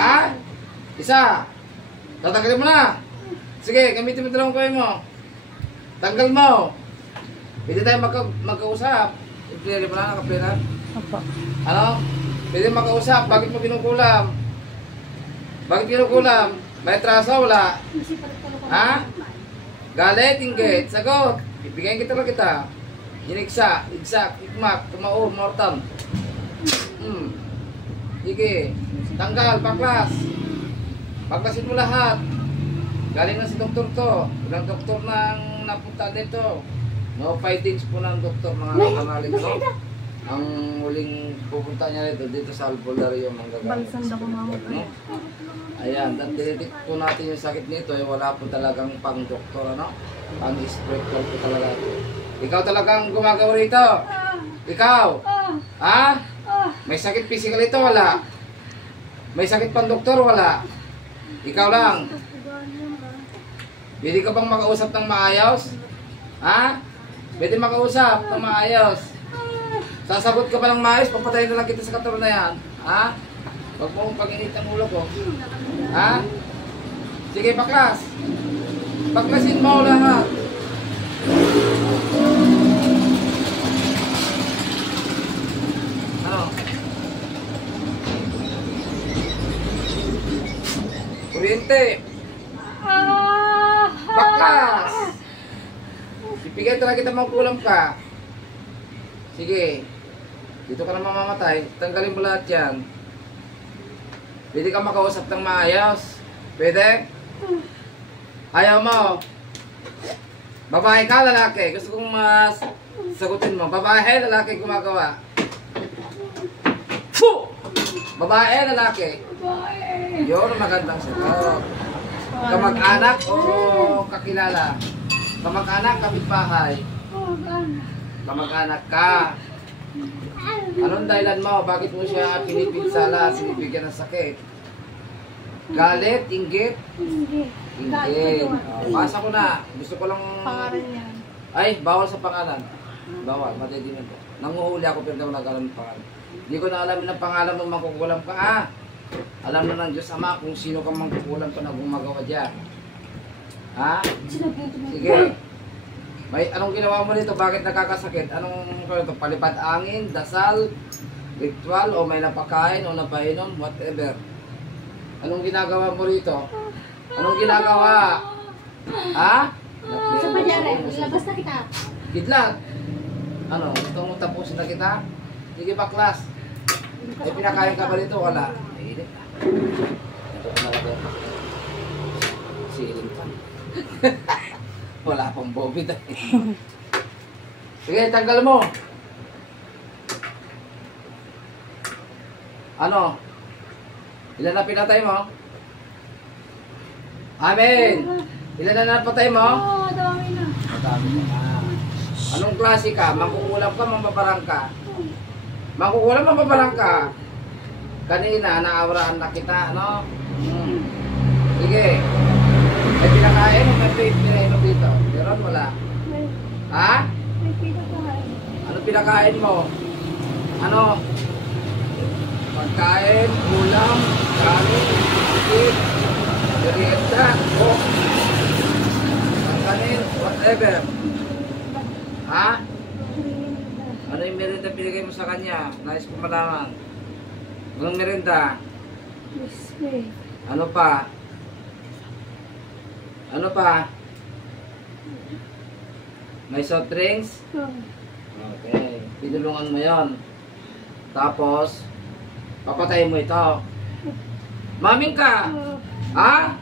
Ha? Isa. Tatanggalin mo na. Sige, gamitin mo dalawang kamay mo. Tanggal mo. Pwede tayo magkausap. Play mo na, naka-play na. Opo. Ano? Pwede magkausap. Bakit mo kinukulam? Bakit kinukulam? May traso, wala? Ha? Galit, inggit. Sagot. Ibigay kita lang kita. Inigsa, igsak, ikmak, kumaur, mortam. Sige. Tanggal, baklas. Baklasin mo lahat. Galing na si doktor to. Ilang doktor nang napunta dito. No fightings po ng doktor, mga kanalig to. Ang huling pupunta niya dito sa albularyo, Balsan daw mama. no? Ayan, tinitik po natin yung sakit nito, wala po talagang pang doktor, ano? Pang spiritual po talaga ito. Ikaw talagang gumagawa rito. Ikaw. Ha? May sakit physical ito, wala? May sakit pang doktor, wala? Ikaw lang. Pwede ka bang makausap ng maayos? Ha? Pwede makausap ng maayos. Sasagot ka ba ng maayos? Papatayin na lang kita sa katawan na yan. Ha? Huwag mo pag-init ang ulo ko. Ha? Sige, baklas. Baklasin mo lahat. Ano? Kuryente. Baklas. Ibigay talaga kita magkulam ka. Sige. Dito ka na mamamatay. Tanggalin mo lahat yan. Pwede ka makausap ng maayos. Pwede? Ayaw mo. Babae ka, lalaki. Gusto kong sagutin mo. Babae, lalaki gumagawa. Fu! Babae, lalaki. Yun, magandang sagot. Kamag-anak o kakilala? Kamag-anak, kapitbahay? Kamag-anak ka. Anong dahilan mo? Bakit mo siya pinipinsala, sinibigyan ng sakit? Galit? Inggit? Inggit. Pasa ko na. Gusto ko lang... Pangalan yan. Ay, bawal sa pangalan. Bawal, matitinan ko. Nanguhuli ako pero daw nag-alam ng pangalan. Hindi ko na alam ng pangalan mo mangkukulam ka, ha? Alam na ng Diyos Ama kung sino kang mangkukulam ka na gumagawa dyan. Ha? Sige. May anong ginawa mo dito? Bakit nakakasakit? Anong ito? Palipad angin, dasal, ritual, o may napakain o napainom, whatever. Anong ginagawa mo rito? Anong ginagawa? Ha? Sa padyari, labas na kita. Kidlat. Ano? Gusto mong tapusin na kita? Sige pa, class. May pinakain ka ba dito? Wala. Mainit. Ito ko nalagay. Siling pa. Wala pang bobby dahil. Sige, tanggal mo. Ano? Ilan na pinatay mo? Amen! Ilan na napatay mo? Oo, dami na. Madami na. Anong klase ka? Mangkukulam ka, mambabarang ka? Mangkukulam, mambabarang ka? Kanina, naawraan na kita, no? Sige. May pinakain o may pinainom dito? Meron, wala? Ha? May pinakain. Ano pinakain mo? Ano? Pagkain, ulam, kanin, biscuit, merienda, coke, pagkanin, whatever. Ha? Ano yung merienda pinigay mo sa kanya? Nais ko malaman. Anong merienda? Biscuit. Ano pa? Ano pa? May soft drinks? Okay. Pinulungan mo yon. Tapos, papatayin mo ito. Maming ka! Ha?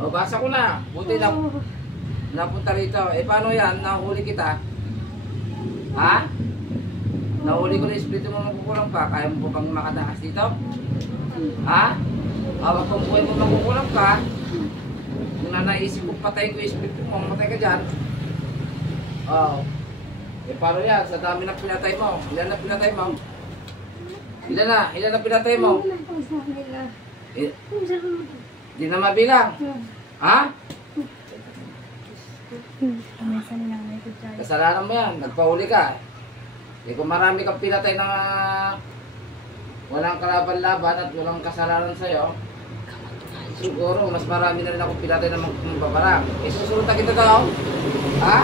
O, basa ko na. Buti na napunta rito. Eh, paano yan? Nahuli kita. Ha? Nahuli ko na espiritu mo magkukulang pa. Kaya mo bang makataas dito? Ha? Hawag kong buhay mo magkukulang ka. Kung naisip ko patayin ko yung espiritu mo, matay ka dyan. Oh. Eh, paano yan? Sa dami na pinatay mo. Ilan na pinatay mo? Ilan na? Ilan na pinatay mo? Di na mabilang. Ha? Kasalanan mo yan. Nagpahuli ka. Eh, kung marami kang pinatay na walang kalaban-laban at walang kasalanan sa'yo, siguro, mas marami na rin akong pinatay ng mga babarang. Eh, susunod na kita daw. Ha?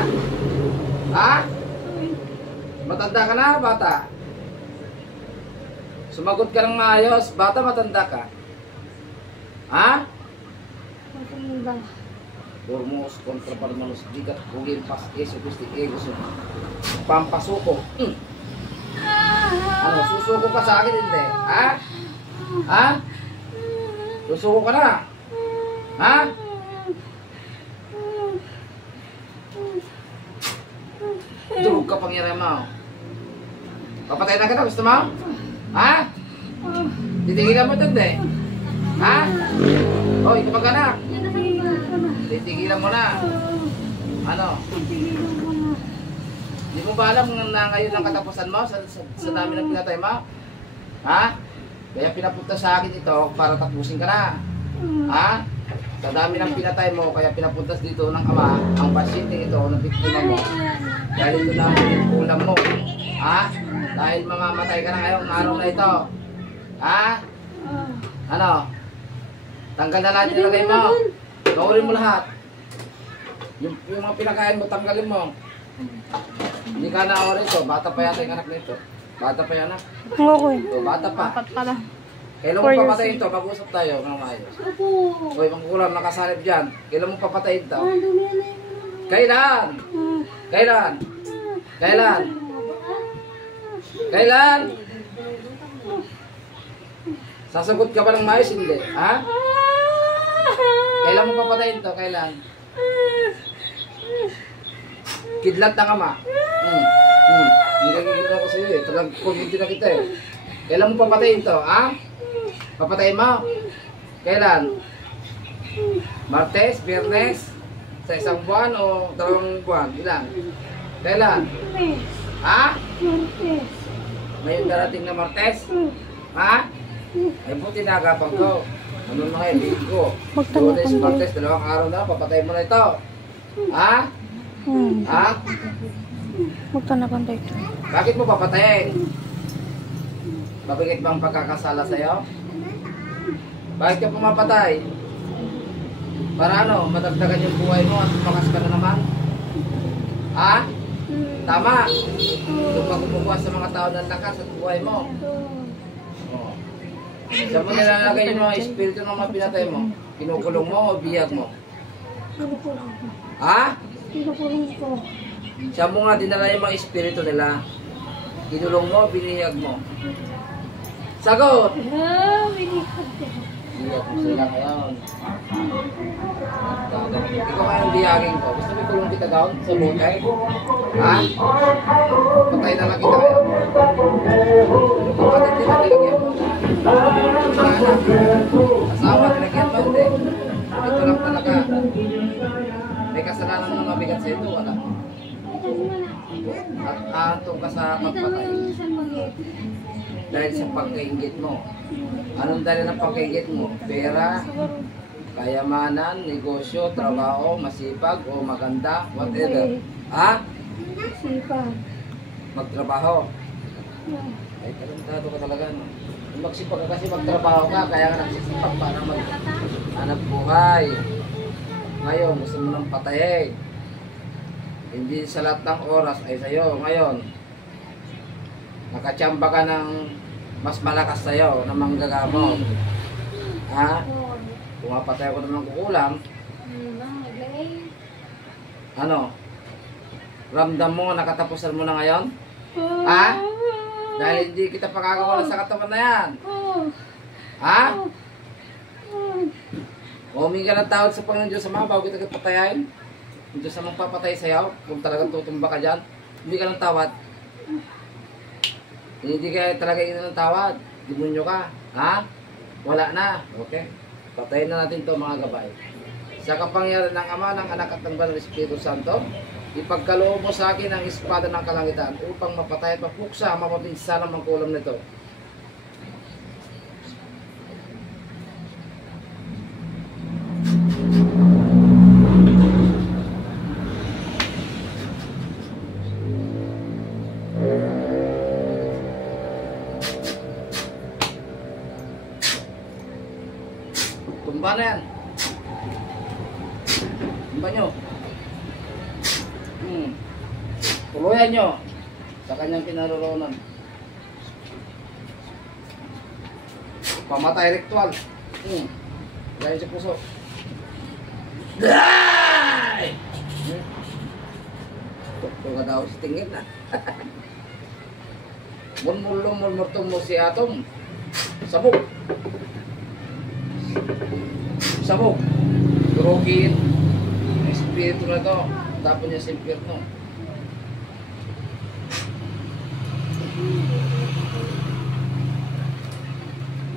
Ha? Matanda ka na, bata? Sumagot ka ng maayos. Bata, matanda ka. Ha? Matanda. Dormos kontra parmanos dikat kugin pas eso gusti ego so pampasuko. Ano, susuko ka sa akin hindi? Ha? Ha? Susuko ka na? Ha? Durog ka pangyari mo. Papatay na kita, gusto mo? Ha? Titigilan mo ito hindi? Ha? Hoy, kumag-anak. Titigilan mo na. Ano? Hindi mo ba alam na ngayon ang katapusan mo sa dami ng pinatay mo? Ha? Kaya pinapunta sa akin ito para tapusin ka na. Ha? Sa dami ng pinatay mo, kaya pinapuntas dito ng Ama ang pasyente ito ng biktima mo. Dahil ito na ang ulam mo. Ha? Dahil mamamatay ka na ngayong araw na ito. Ha? Ano? Tanggal na lahat yung lagay mo. Gawin mo lahat. Yung mga pinakain mo, tanggalin mo. Hindi ka na oras ito. Bata pa yata yung anak nito. Bata pa yan anak. Oo, eh. So, bata pa. Dapat pala. Kailan mo papatayin ito? Mag-usap tayo ng maayos. Uy, mangkukulam, nakasalip dyan. Kailan mo papatayin ito? Kailan? Kailan? Kailan? Kailan? Sasagot ka ba ng maayos? Hindi. Ha? Kailan mo papatayin ito? Kailan? Kidlat ng Ama. Hindi nagigil ako sa iyo eh. Talagang community na kita eh. Kailan mo papatayin ito? Ha? Papatayin mo? Kailan? Martes? Biyernes? Sa isang buwan o 2 buwan? Ilan? Kailan? Ha? Ngayon darating na Martes? Ha? Ay buti nagapang ko. Ano na ngayon? Linggo. Lunes, Martes, 2 araw na. Papatayin mo na ito. Ha? Ha? Magtanakan tayo ito. Bakit mo papatayin? Mabigat bang pagkakasala sa'yo? Bakit ka pumapatay? Para ano? Madagdagan yung buhay mo at tumakas ka na naman? Ha? Tama? Doon ka kumukuha sa mga tao ng lakas at buhay mo. Oh. Saan mo nilalagay yung mga espiritu ng mga pinatay mo? Kinukulong mo o biyag mo? Ha? Saan mo nga dinala yung mga espiritu nila? Kinulong mo o biniyag mo? Sagot! Biyag mo sila ngayon. Ikaw kayang biyagin ko. Gusto mo ikulong kita down sa bukay? Ha? Patay na lang kita ngayon. Kapatid din ang nilagyan mo. Asawa, nilagyan mo hindi. Ito lang talaga. May kasalanan ng mabigat sa ito, wala. At atong ka sa pagpatay. Dahil sa pagkaingit mo. Anong dahil ng pagkaingit mo? Pera, kayamanan, negosyo, trabaho, masipag o maganda, whatever. Ha? Sipag. Magtrabaho. Ay, talentado ka talaga, no? Kung magsipag ka kasi magtrabaho ka, kaya nga nagsisipag para mag-hanap buhay. Ngayon, gusto mo nang patayin. Hindi sa lahat ng oras ay sa'yo. Ngayon, nakachamba ka ng mas malakas sa'yo na manggagamot. Ha? Pumapatay ako naman kukulam. Ano? Ramdam mo nakatapusan mo na ngayon? Ha? Dahil hindi kita pakagawa sa katawan na yan. Ha? Humingi ka ng tawad sa Panginoon Diyos Ama bago kita patayin. Yung Diyos Amang papatay sa'yo, kung talagang tutumba ka dyan, hindi ka ng tawad. Hindi ka talaga ina ng tawad. Demonyo ka. Ha? Wala na. Okay? Patayin na natin to mga gabay. Sa kapangyarihan ng Ama, ng Anak at ng Banal Espiritu Santo, ipagkaloob mo sa akin ang espada ng kalangitan upang mapatay at mapuksa, mapapinsan ang mangkulam nito. Tumba na yan. Tumba nyo. Tuluyan nyo sa kanyang kinaroroonan. Pamatay ritual. Gaya sa puso. Die! Tukto ka daw sa tingin na. Mulmulong mulmurtong mo si Atom. Sabog. Sabog. Durugin. Ang espiritu na to. Tapon niya sa impyerno.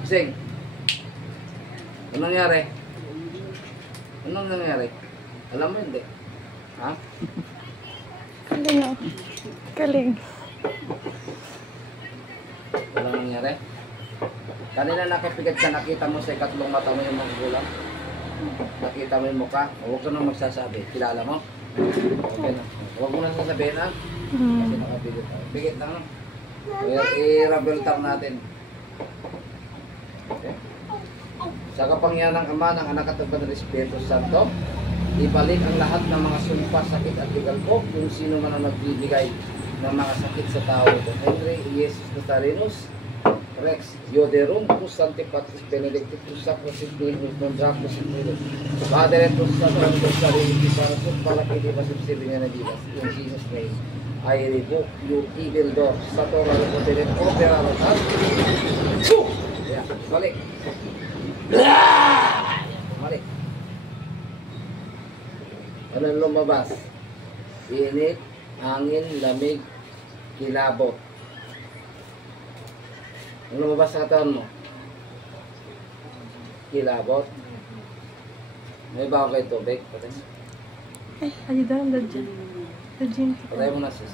Sing. Anong nangyari? Anong nangyari? Alam mo hindi? Ha? Galing oh. Galing. Walang nangyari? Kanina nakapigat ka, nakita mo sa ikatlong mata mo yung mga gulang? Nakita mo yung mukha? Huwag ka nang magsasabi. Kilala mo? Okay na. Huwag mo na sasabihin ha? Kasi nakapigit ako. Pigit na no? I-rabel tap natin. Okay. Sa kapangyarihan ng Ama, ng Anak at ng Banal na Espiritu Santo, ibalik ang lahat ng mga sumpa, sakit at ligalpo kung sino man ang nagbibigay ng mga sakit sa tao. Henry Jesus Castarinus, Rex Yoderum, Constante Patris Benedictus, Sacros Inquinus, Non Dracos Inquinus, Padre Etus Sacros Castarinus, Parasut Palakili Pasipsilinga na Divas. In Jesus' name, I revoke you evil door. Satora Rocotere, Opera Rotas. Yeah, balik. Balik. Anong lumabas? Init, hangin, lamig, kilabot. Anong lumabas sa katawan mo? Kilabot. May bago kayo tubig? Patay. Ay, ayun daw ang dadyan. Dadyan. Patay mo na sis.